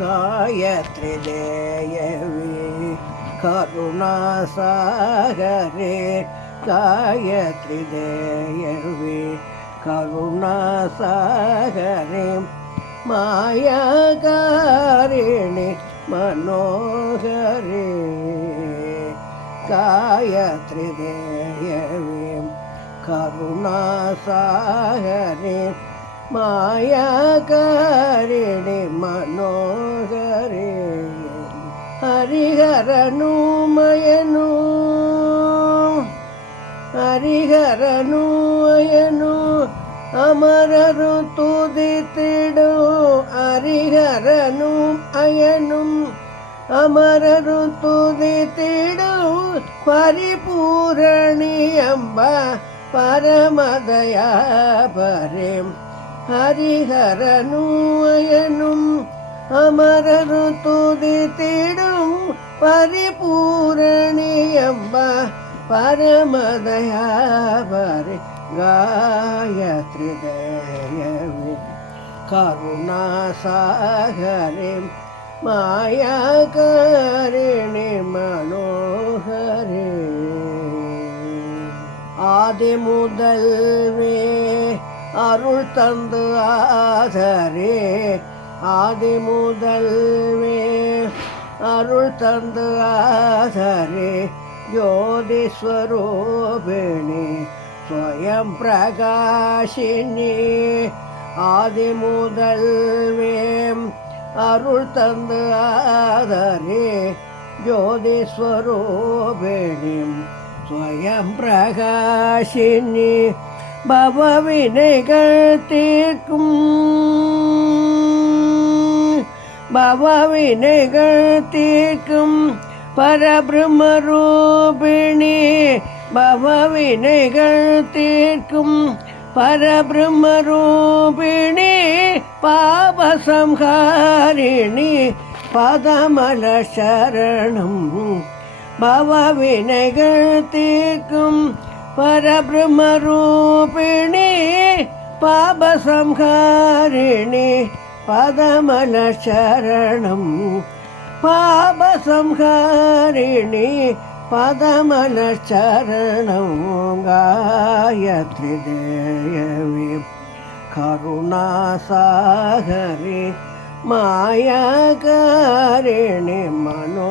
ഗായത്രിദേയവി കരുണാസാഗരേ ഗായത്രിദേയവി കരുണാസാഗരേ മായകാരിണി മനോഹരേ ഗായത്രിദേയവി കരുണാസാഗരേ മായാകാരിണി മനോഹരേ ഹരിഹരനുമയനു ഹരിഹരനു അയനു അമരരു തുതിത്തിടു ഹരിഹരനും അയനും അമരരു തുതിത്തിടു പരിപൂരണിയമ്പ പരമദയാപരം. ഹരിഹരനൂയനും അമരനു തുതിത്തിടും പരിപൂരണിയമ്പ പരമദയാപരി ഗായത്രി ദയവി കരുണാസാഗരി മായാകാരിണി മനോഹരി. ആദ്യ മുതൽവേ அருள் தந்து ஆதரே ஆதி முதல்வே அருள் தந்து ஆதரே ஜோதிஸ்வரூபிணி ஸ்வயம் பிரகாஷினி ஆதி முதல்வேம் அருள் தந்து ஆதரே ஜோதிஸ்வரூபிணி ஸ்வயம் பிரகாஷினி ഭവവിനകൾ തീർക്കും ഭവവിനകൾ തീർക്കും പരബ്രഹ്മരൂപിണി ഭവവിനകൾ തീർക്കും പരബ്രഹ്മരൂപിണി പാപസംഹാരിണി പദമല ശരണം ഭവവിനകൾ തീർക്കും परभ्रह्मरूपिणी पापसंहारिणी पदमलश्चरणं पापसंहारिणी पदमलश्चरणं गायत्रिदेव करुणा साधरी मायागरिणी मनो